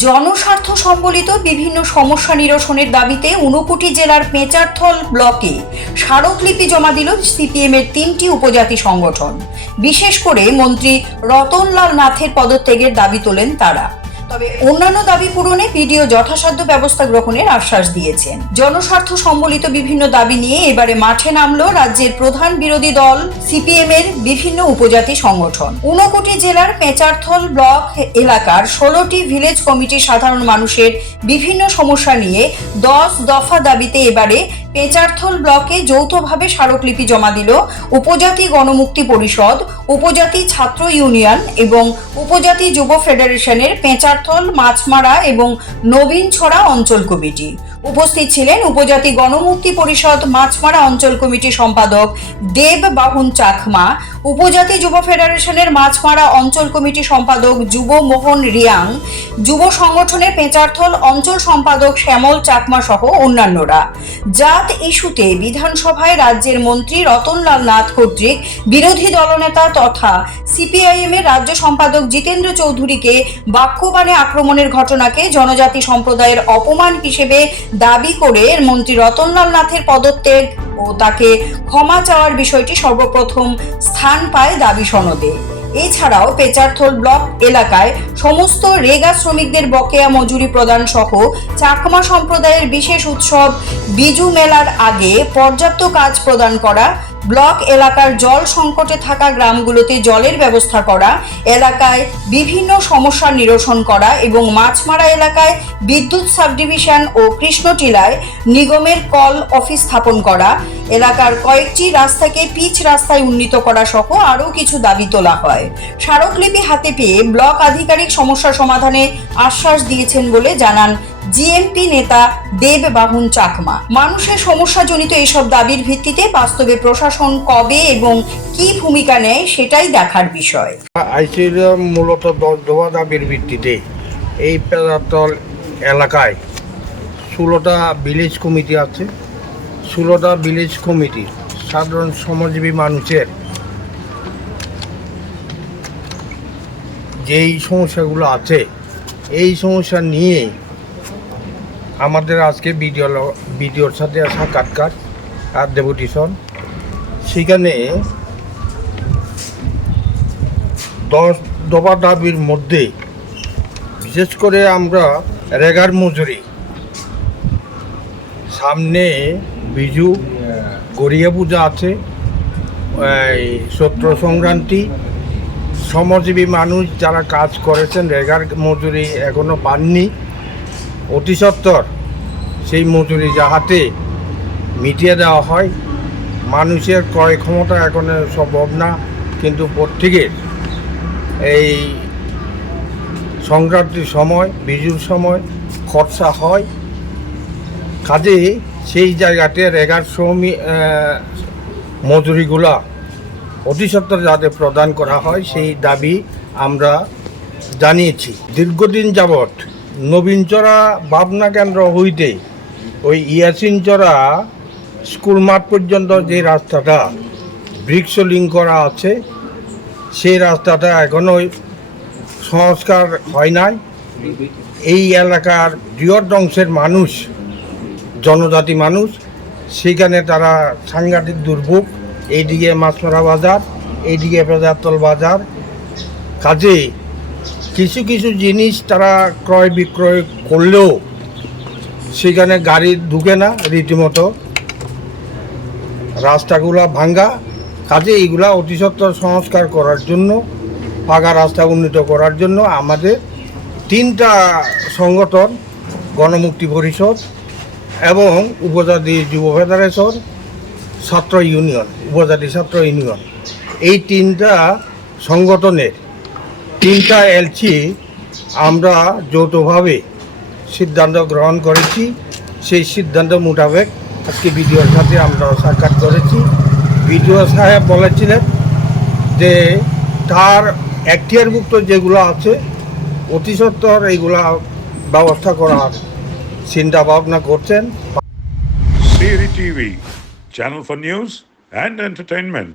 জনস্বার্থ সম্বলিত বিভিন্ন সমস্যা নিরসনের দাবিতে ঊনকোটি জেলার পেঁচারথল ব্লকে স্মারকলিপি জমা দিল সিপিএমের 3টি উপজাতি সংগঠন। বিশেষ করে মন্ত্রী রতনলাল নাথের পদত্যাগের দাবি তোলেন তারা। তবে অন্যান্য দাবি পূরণে বিডিও যথাসাধ্য ব্যবস্থা গ্রহণের আশ্বাস দিয়েছেন। জনস্বার্থ সম্বলিত বিভিন্ন দাবি নিয়ে এবারে মাঠে নামলো রাজ্যের প্রধান বিরোধী দল সিপিএম এর বিভিন্ন উপজাতি সংগঠন। ঊনকোটি জেলার পেঁচারথল ব্লক এলাকার 16টি ভিলেজ কমিটির সাধারণ মানুষের বিভিন্ন সমস্যা নিয়ে 10 দফা দাবিতে এবারে পেঁচারথল ব্লকে যৌথভাবে স্মারকলিপি জমা দিল উপজাতি গণমুক্তি পরিষদ, উপজাতি ছাত্র ইউনিয়ন এবং উপজাতি যুব ফেডারেশনের পেঁচারথল, মাছমারা এবং নবীনছড়া অঞ্চল কমিটি। উপস্থিত ছিলেন উপজাতি গণমুক্তি পরিষদ মাছমারা অঞ্চল কমিটির সম্পাদক দেব বাহুন চাকমা, উপজাতি যুব ফেডারেশনের মাছমারা অঞ্চল কমিটি সম্পাদক যুব মোহন রিয়াং, যুব সংগঠনের পেঁচারথল অঞ্চল সম্পাদক শ্যামল চাকমা সহ অন্যান্যরা। জাত ইস্যুতে বিধানসভায় রাজ্যের মন্ত্রী রতনলাল নাথ কর্তৃক বিরোধী দলনেতা তথা সিপিআইএম এর রাজ্য সম্পাদক জিতেন্দ্র চৌধুরীকে বাক্যবাণে আক্রমণের ঘটনাকে জনজাতি সম্প্রদায়ের অপমান হিসেবে দাবি করে মন্ত্রী রতনলাল নাথের পদত্যাগ ও তাকে ক্ষমা চাওয়ার বিষয়টি সর্বপ্রথম স্থান পায় দাবি সনদে। এছাড়াও পেঁচারথল ব্লক এলাকায় সমস্ত রেগা শ্রমিকদের বকেয়া মজুরি প্রদান সহ চাকমা সম্প্রদায়ের বিশেষ উৎসব বিজু মেলার আগে পর্যাপ্ত কাজ প্রদান করা, ব্লক এলাকার জল সংকটে থাকা গ্রামগুলোতে জলের ব্যবস্থা করা, এলাকায় বিভিন্ন সমস্যা নিরসন করা এবং মাছমারা এলাকায় বিদ্যুৎ সাবডিভিশন ও কৃষ্ণটিলায় নিগমের কল অফিস স্থাপন করা, এলাকার কয়েকটি রাস্তাকে পিচ রাস্তায় উন্নীত করা সহ আরও কিছু দাবি তোলা হয়। স্মারকলিপি হাতে পেয়ে ব্লক আধিকারিক সমস্যা সমাধানে আশ্বাস দিয়েছেন বলে জানান জিএমপি নেতা দেব বাহুন চাকমা। মানুষের সমস্যাজনিত এসব দাবির ভিত্তিতে বাস্তবে প্রশাসন কবে এবং কি ভূমিকা নেয় সেটাই দেখার বিষয়। আইসির মূলত 10 দফা দাবির ভিত্তিতে এই পেঁচারথল এলাকায় 16টা ভিলেজ কমিটি আছে। 16টা ভিলেজ কমিটি সাধারণ শ্রমজীবী মানুষের যেই সমস্যাগুলো আছে এই সমস্যা নিয়ে আমাদের আজকে ভিডিওর সাথে সাক্ষাৎকার আর ডেপুটেশন। সেখানে 10 দফা দাবির মধ্যে বিশেষ করে আমরা রেগার মজুরি, সামনে বিজু গড়িয়া পূজা আছে, চৈত্র সংক্রান্তি, শ্রমজীবী মানুষ যারা কাজ করেছেন রেগার মজুরি এখনও পাননি, অতি সত্বর সেই মজুরি যাহাতে মিটিয়ে দেওয়া হয়। মানুষের ক্রয় ক্ষমতা এখন সম্ভব না, কিন্তু প্রত্যেকের এই সংক্রান্তির সময় বিজুর সময় খরচা হয়। কাজে সেই জায়গাতে রেগার শ্রমিক মজুরিগুলা অতি সত্বর যাতে প্রদান করা হয় সেই দাবি আমরা জানিয়েছি। দীর্ঘদিন যাবৎ নবীনচড়া ভাবনা কেন্দ্র হইতে ওই ইয়াসিনচড়া স্কুল মাঠ পর্যন্ত যে রাস্তাটা ব্রিক্স লিঙ্ক করা আছে সেই রাস্তাটা এখনও সংস্কার হয় নাই। এই এলাকার বৃহৎ অংশের মানুষ জনজাতি মানুষ, সেখানে তারা সাংঘাতিক দুর্ভোগ। এইদিকে মাছমারা বাজার, এইদিকে পেঁচারথল বাজার। কাজে কিছু কিছু জিনিস তারা ক্রয় বিক্রয় করলেও সেখানে গাড়ি ঢুকে না, রীতিমতো রাস্তাগুলা ভাঙ্গা। কাজে এইগুলা অতি সত্বর সংস্কার করার জন্য, পাকা রাস্তা উন্নীত করার জন্য আমাদের 3টা সংগঠন গণমুক্তি পরিষদ এবং উপজাতি যুব ফেডারেশন, ছাত্র ইউনিয়ন, উপজাতি ছাত্র ইউনিয়ন, এই 3টা সংগঠনের 3টা এলসি আমরা যৌথভাবে সিদ্ধান্ত গ্রহণ করেছি। সেই সিদ্ধান্ত মোতাবেক আজকে ভিডিওর সাথে আমরা সাক্ষাৎ করেছি। ভিডিও সাহেব বলেছিলেন যে তার এখতিয়ারভুক্ত যেগুলো আছে অতি সত্বর এইগুলা ব্যবস্থা করার চিন্তা ভাবনা করছেন। Siri TV, channel for news and entertainment.